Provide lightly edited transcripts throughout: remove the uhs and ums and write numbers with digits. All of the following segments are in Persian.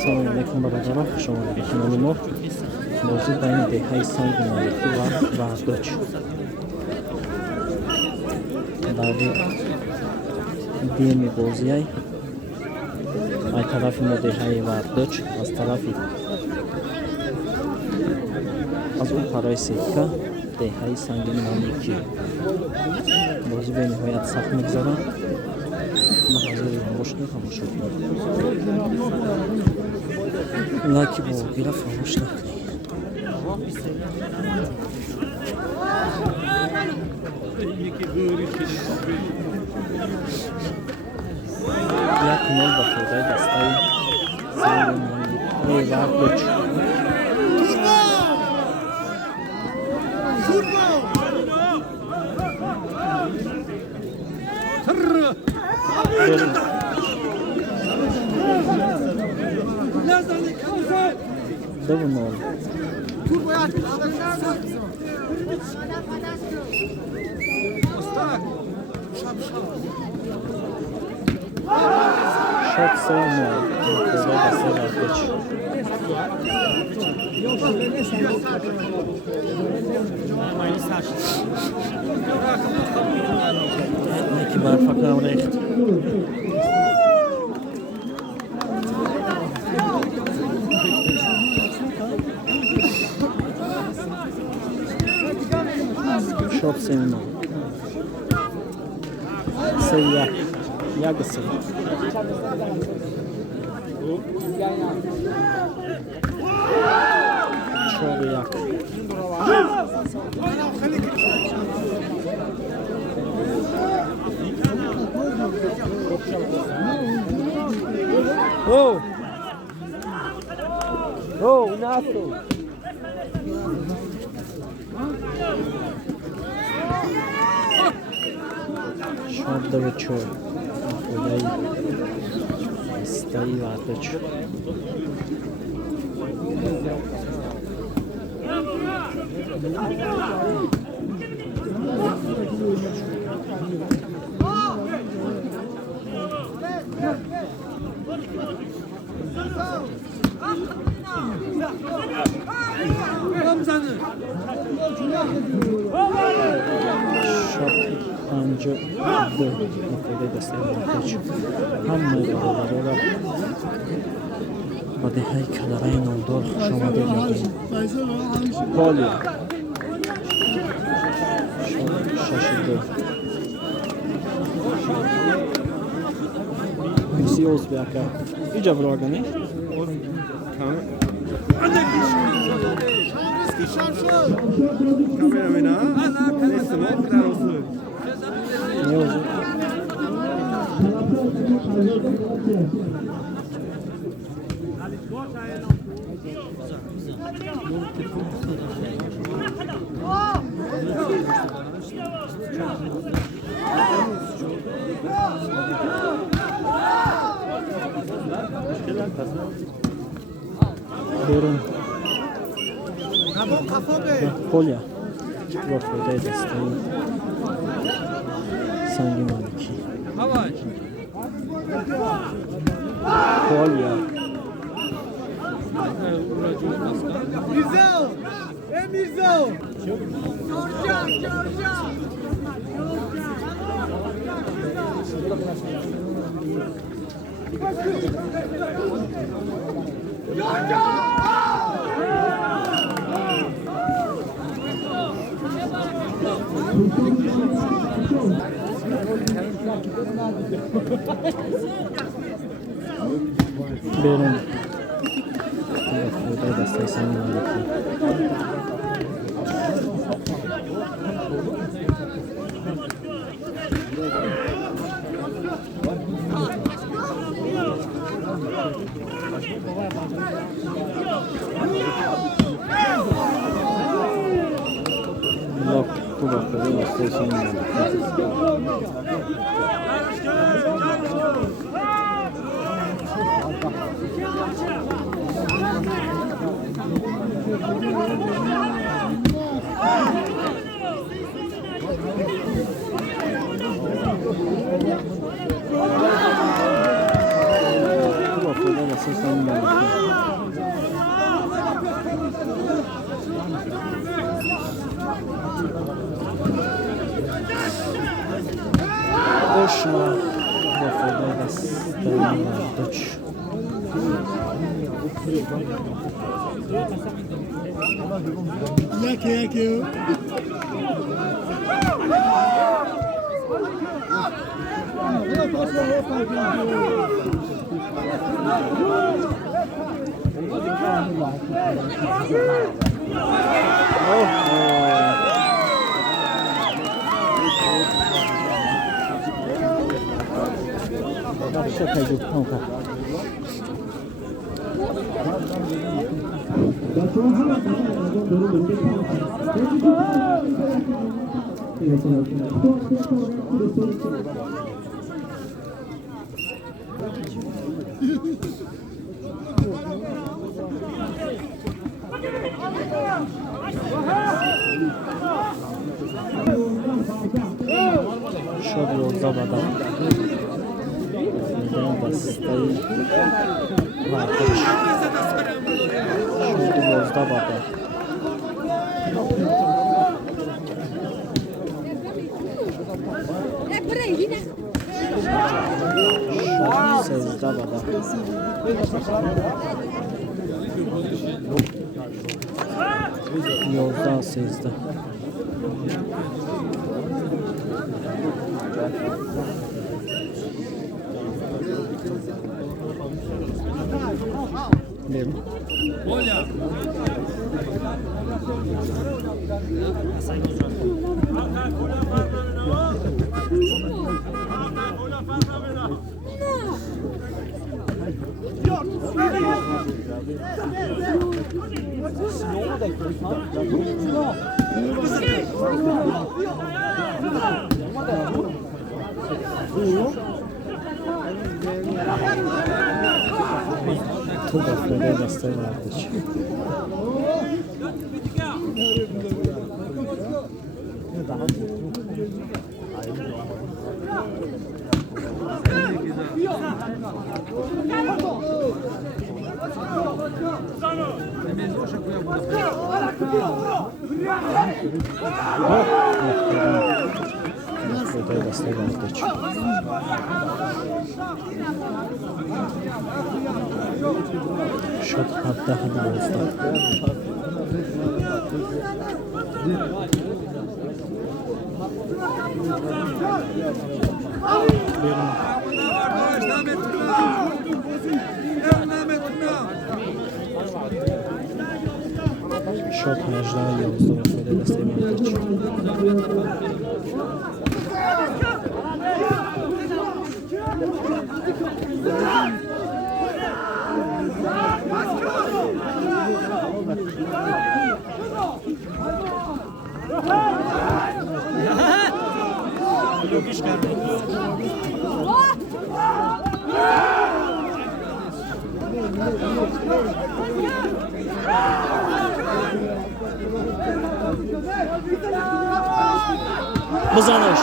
Assalomu alaykum barodalar, xush omaded kanali mo. Mavzu bayni deҳаи санги маликӣ ва вардоч. Дави деми бозиай. Ай тарафи мо деҳаи вардоч, аз тарафи аз он параи сетка деҳаи санги маликӣ. Бозӣ бениҳоят сахт мегзарад. Мошни хамоша кунед. Лайки бо гира фаромӯш накунед. Як нол ба фоидаи дастаи санги маликии вардоч. Довольно. Шот соймо. Neki barfakam recht. Shot seymo. Seyak. Yagısı. Çok yak. Oh. Oh, nato. Şurada ve çoğu. Burayı stayı vardı çoğu. Anca bu noktada desteğe ham mevzular var. Bade heykellerin olduğu şamada geldi. Poli. Şaşırdı. Yükseliyoruz bir dakika. İyice bir organik. Kameramena. Neyse mi? Kadar olsun. Ne olacak? Buyurun. Polya. Bak buradayız istedim. Sangi maliki. Polya. Mirzo! Mirzo! Buyurun. Burada da sangi maliki. Blok, bu bakları da sangi maliki. Sen Boşuna Bafır'da desteğinden vardır. Yake. Şöyle yolda badam. Neden desteği vardır. Şöyle yolda badam. Sezda badam. Yolda sezda. Verin. Çok aslında desteği vardır. Burada desteği vardır. Şok hatta hadi olsun. Şok mecra yolda böyle desteği vardır. Bızanış.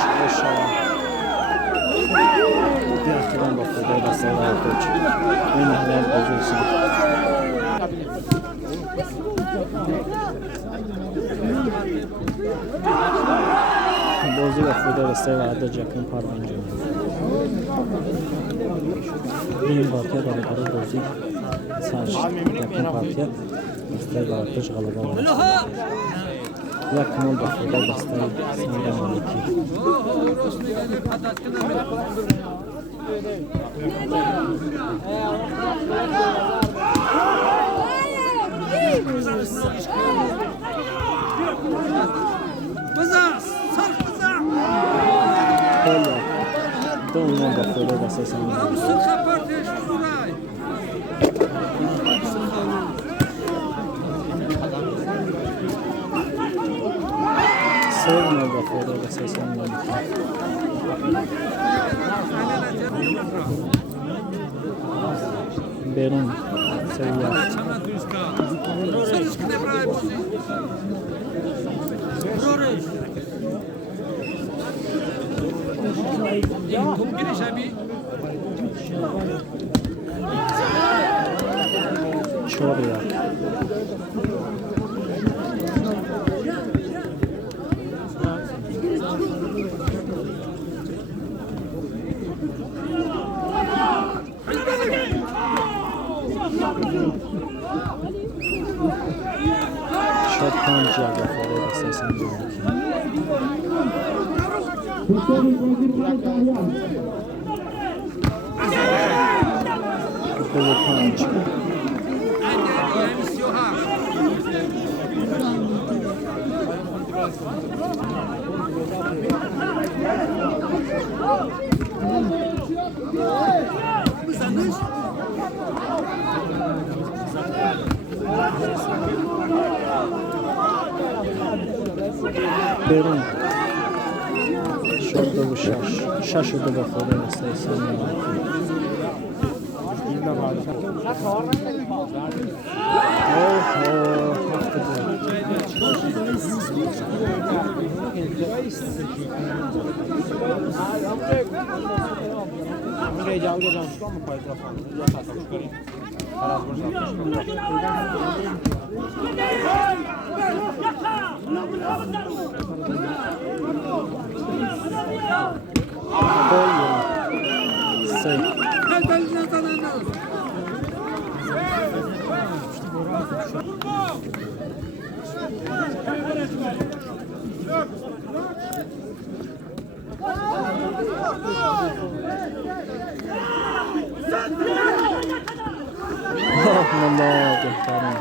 Bir haftadan bakıyor. Desteği vardır. Önler bozulsun. Bozu ve Fıda desteği vardır. Yakın parmancı. Benim partiya beraber bozu. Sadece yakın partiya desteği vardır. Galiba var. Yakın ol Fıda desteği. Senden 12. Doğumdan bakıyor da sesini. Sevme bakıyor da sesini. Benim seviyorum. Şorya. Şotkancıya götürüyor sesini duyuyor. Kancı. Perun. Şurada bu şaş. Şaşırdı bakalım istersen. Allah gösterin.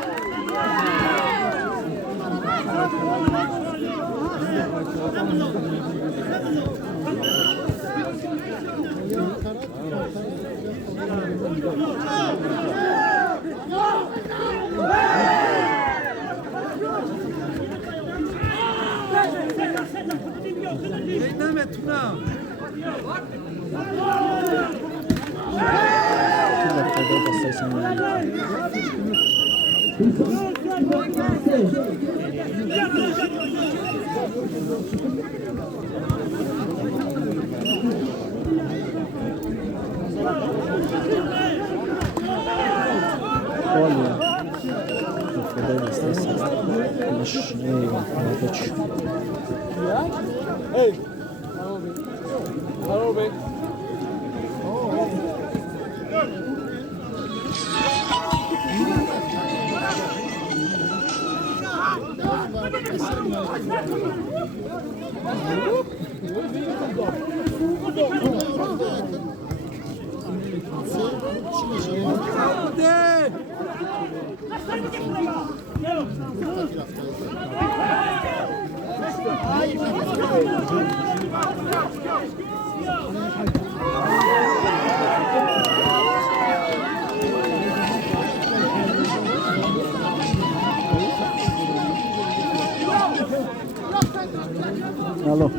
Olha, foda istersen. Eyvah, geç. Hey. Hello, babe. Alô.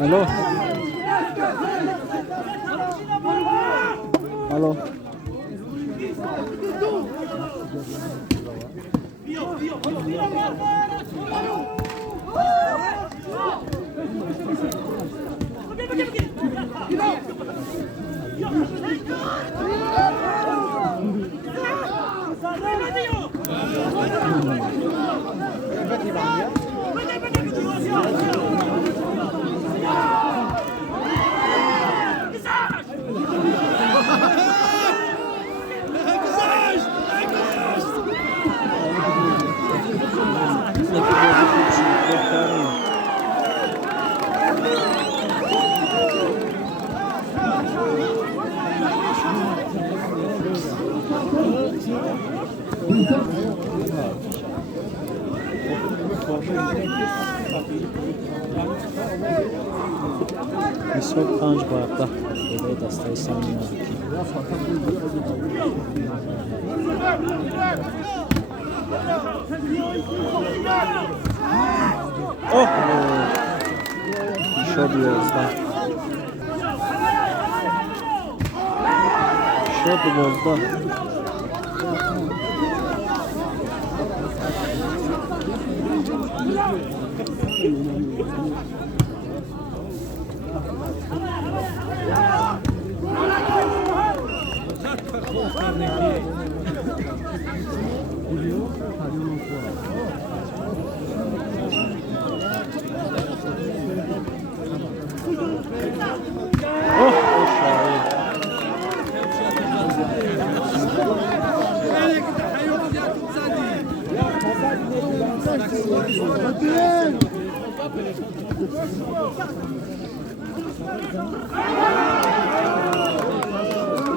Alô. Alô. Vysok Kanc bayaqda belə dəstəyi səminə Oh! Şodiyozda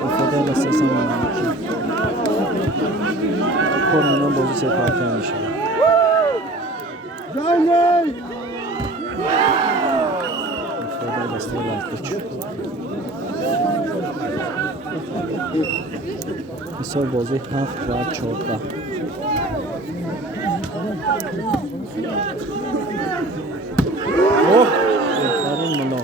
افتاده به 3 مملکی کنونا بازی سپارتیا میشه افتاده دسته لرکوچ حساب بازی 7 و 14 اوه بهترین ملا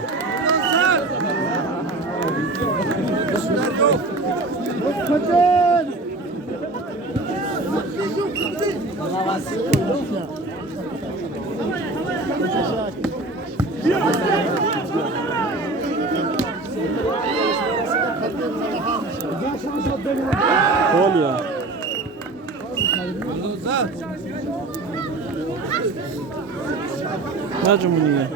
Kolya. Najmuniye.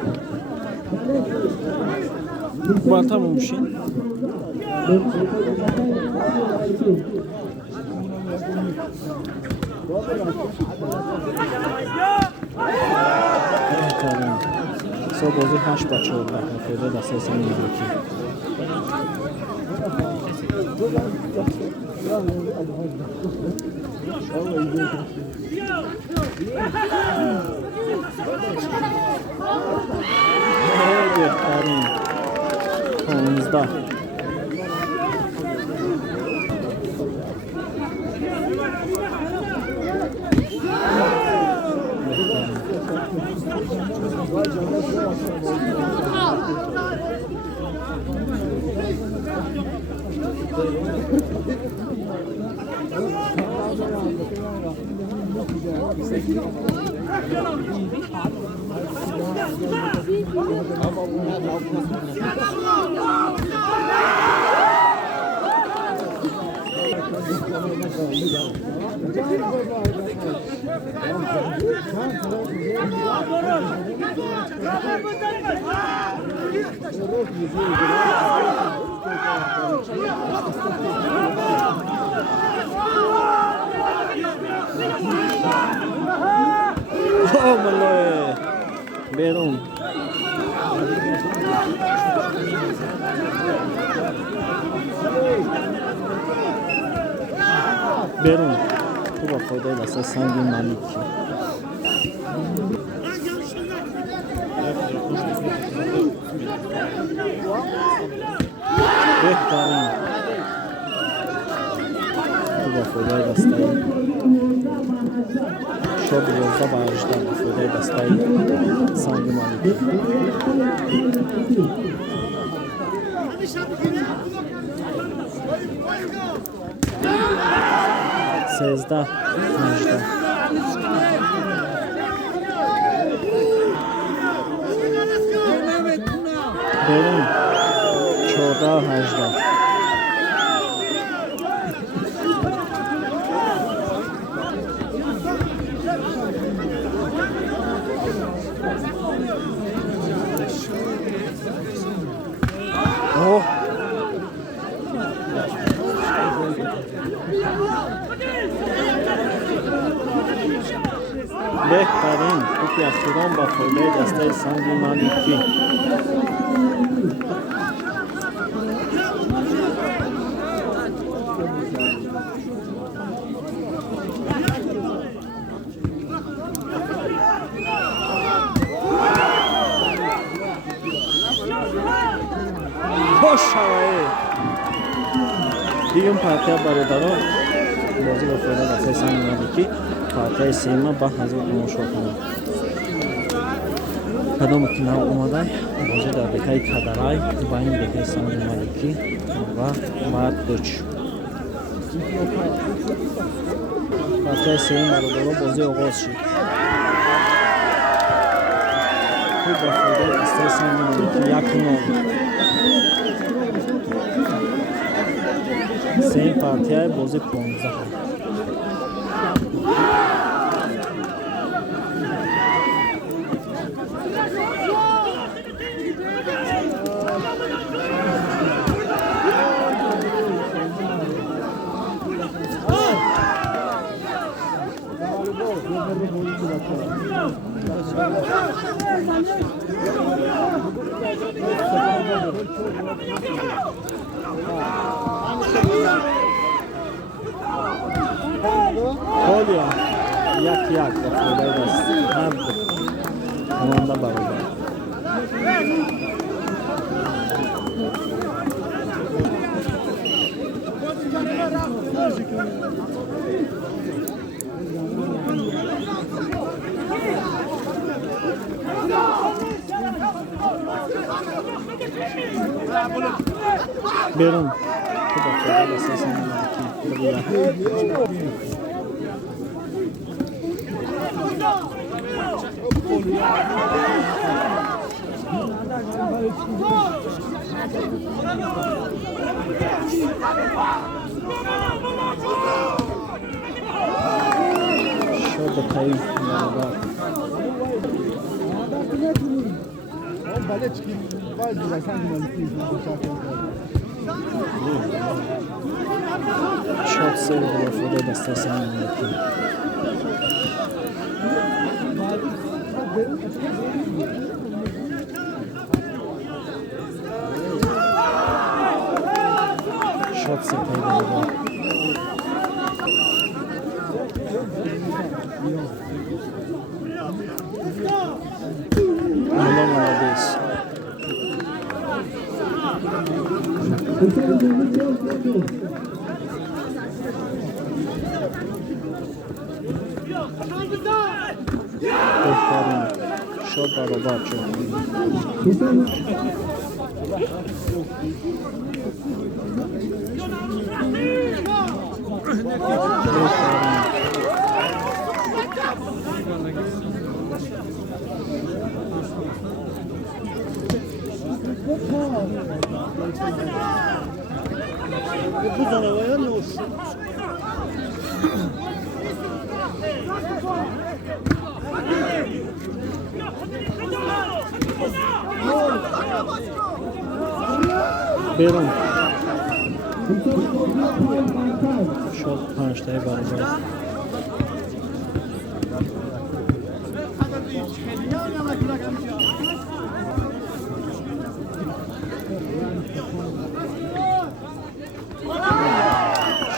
Batamamışsın. Sobozi 8 با 14 مفیده در 3 مملکی بهترین 15 Oh malloy Berun Berun تو با فایده واسه سنگین مالکی بهترین تو با فایده دستایی شد روزا با 18 با فایده دستایی سنگین مالکی 13 18 بریم 14 18 اوه بهترین توپی اخیران با فایده دسته سنگین مالکی خوش شوید دیگه پارتیا برادران بازی با فایده دسته سنگین مالکی پارتیا سیما با حضور تماشا کنید کدام که نو اومدن بازی در دکای کدرای با این دکای سنگین مالکی و بعد دوچ پارتیا سیما برادران بازی آغاز شد خوب با فایده دسته سنگین مالکی 1-0 سه پارتیای بازی 15. Kolya 1-1 با خدای دست هر دو همانده برابر. بیرون خدا خدا دست شد تایید برابر. شد سه با خدا دست شد سه تایید برابر. Hello, Maladies. Shot برابر شد. بیرون شد 5 تای برابر.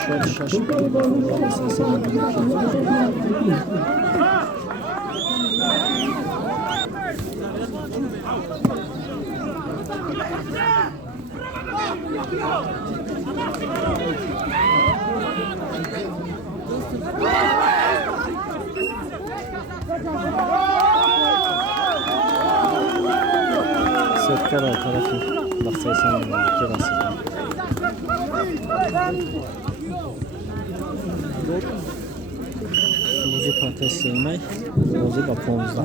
شد 6 برابر اساس سکر از طرف بخصیصان مملکه رسید. بازی پارتی سیمه بازی با 15.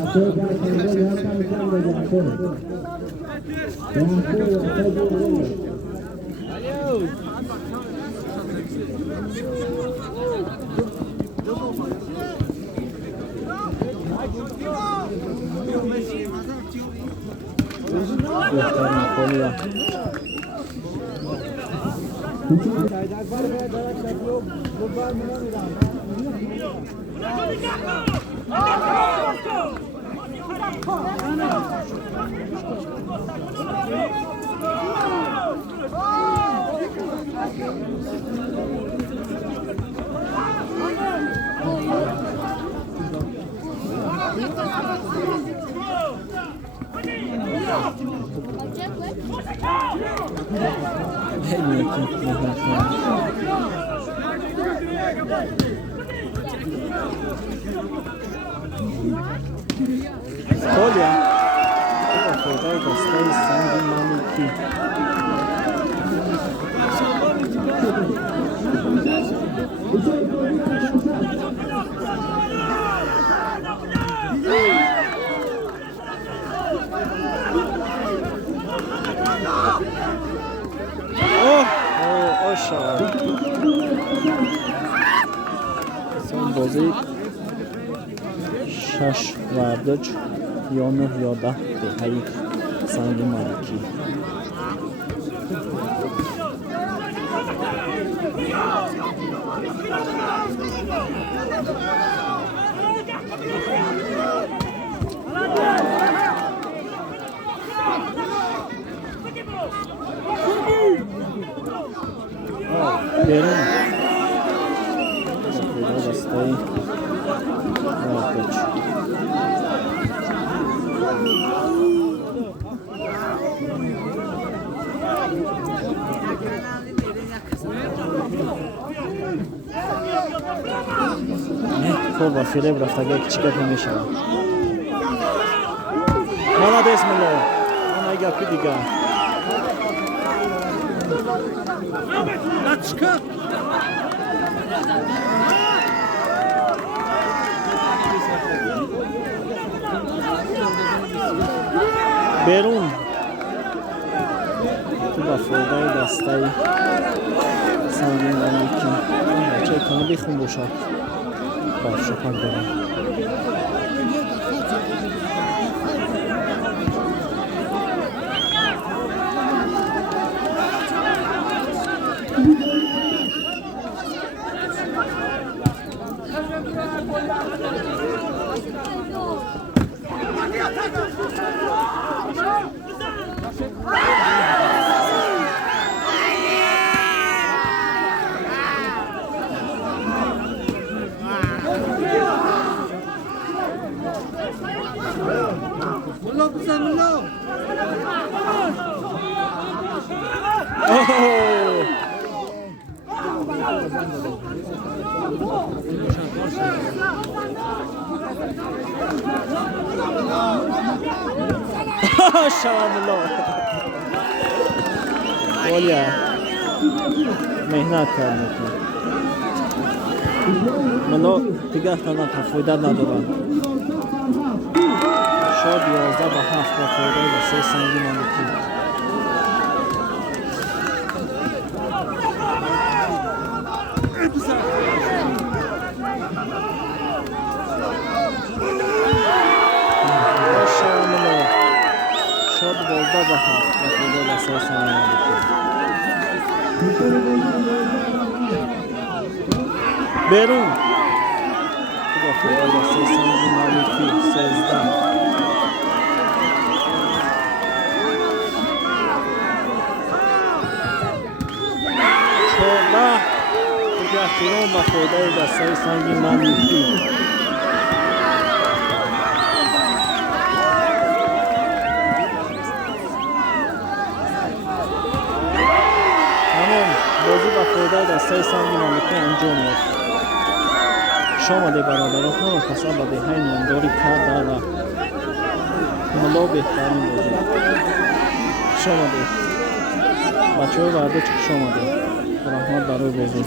بهترین کلیا Kolya خدای دسته سنگ مالکی اوه شد بازی 6 وردج یا 9 یا 10 دهه سنگ مالکی. بیرون دستایی وردج. خب با فیلم رفت اگه چی گفت نمیشه. مالادیس ملو اما گفت دیگه Laczka! بیرون تو با فوقای دستایی سنگین مالکی بچه کنه بیخون بوشد با شپک دارم. Mullo bize mullo! شوام الله ولیا مهنت کار میکنه ملا دیگه تنها تفایده ندارن. شاد 11 به 7 با فایده و 3 سنگی مالکی. شاد 12 به 7 با فایده و 3 سنگی مالکی. بیرون با فایده و 3 سنگی مالکی 13. احترام با فایده دستای سنگی مالکی. همون بازی با فایده دستای سنگی مالکی انجام یافت. شما ده برادران همه کسا با دهه نامداری کرده و ملا بهترین بازی شما ده بچه های برده چک شما ده رحمت برای بازی.